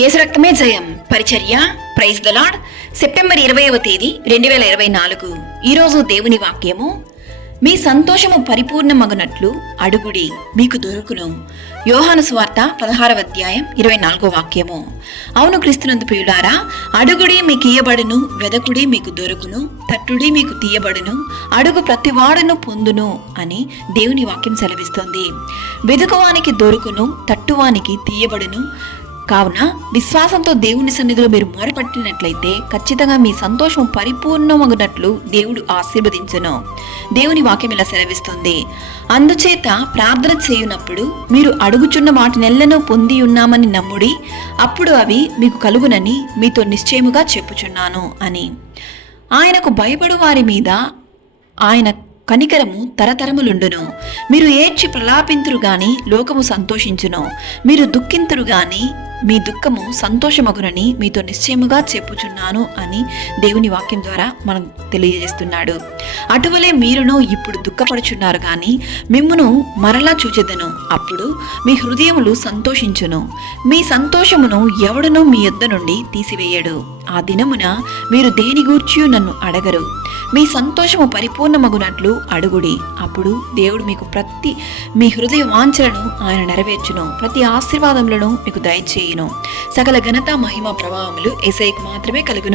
యేసు రక్తమే జయం పరిచర్య ప్రైజ్ ద లార్డ్. సెప్టెంబర్ 20వ తేదీ 2024. ఈరోజు దేవుని వాక్యము, మీ సంతోషము పరిపూర్ణమగునట్లు అడుగుడి మీకు దొరుకును. యోహాను సువార్త 16వ అధ్యాయం 24వ వాక్యము. అవును క్రీస్తునందు ప్రియులారా, అడుగుడి మీకు ఇయ్యబడును, వెదకుడి మీకు దొరుకును, తట్టుడి మీకు తీయబడును, అడుగు ప్రతివాడును పొందును అని దేవుని వాక్యం సెలవిస్తుంది. వెదుకువానికి దొరుకును, తట్టువానికి తీయబడును. కావున విశ్వాసంతో దేవుని సన్నిధిలో మీరు మొరపట్టినట్లయితే ఖచ్చితంగా మీ సంతోషం పరిపూర్ణమగునట్లు దేవుడు ఆశీర్వదించును. దేవుని వాక్యం ఇలా సెలవిస్తుంది, అందుచేత ప్రార్థన చేయునప్పుడు మీరు అడుగుచున్న వాటినెల్లను పొంది ఉన్నామని నమ్ముడి, అప్పుడు అవి మీకు కలుగునని మీతో నిశ్చయముగా చెప్పుచున్నాను అని. ఆయనకు భయపడు వారి మీద ఆయన కనికరము తరతరములుండును. మీరు ఏడ్చి ప్రలాపింతురు గాని లోకము సంతోషించును, మీరు దుఃఖింతురు గాని మీ దుఃఖము సంతోషమగునని మీతో నిశ్చయముగా చెప్పుచున్నాను అని దేవుని వాక్యం ద్వారా మనం తెలియజేస్తున్నాడు. అటువలే మీరును ఇప్పుడు దుఃఖపడుచున్నారు గాని మిమ్మును మరలా చూచెదను, అప్పుడు మీ హృదయములు సంతోషించును. మీ సంతోషమును ఎవడునూ మీ యొద్ద నుండి తీసివేయడు. ఆ దినమున మీరు దేని గూర్చి నన్ను అడగరు. మీ సంతోషము పరిపూర్ణమగునట్లు అడుగుడి, అప్పుడు దేవుడు మీకు మీ హృదయ వాంఛలను ఆయన నెరవేర్చును, ప్రతి ఆశీర్వాదములను మీకు దయచేయును. సకల ఘనత మహిమ ప్రభావములు యేసయ్యకు మాత్రమే కలుగును.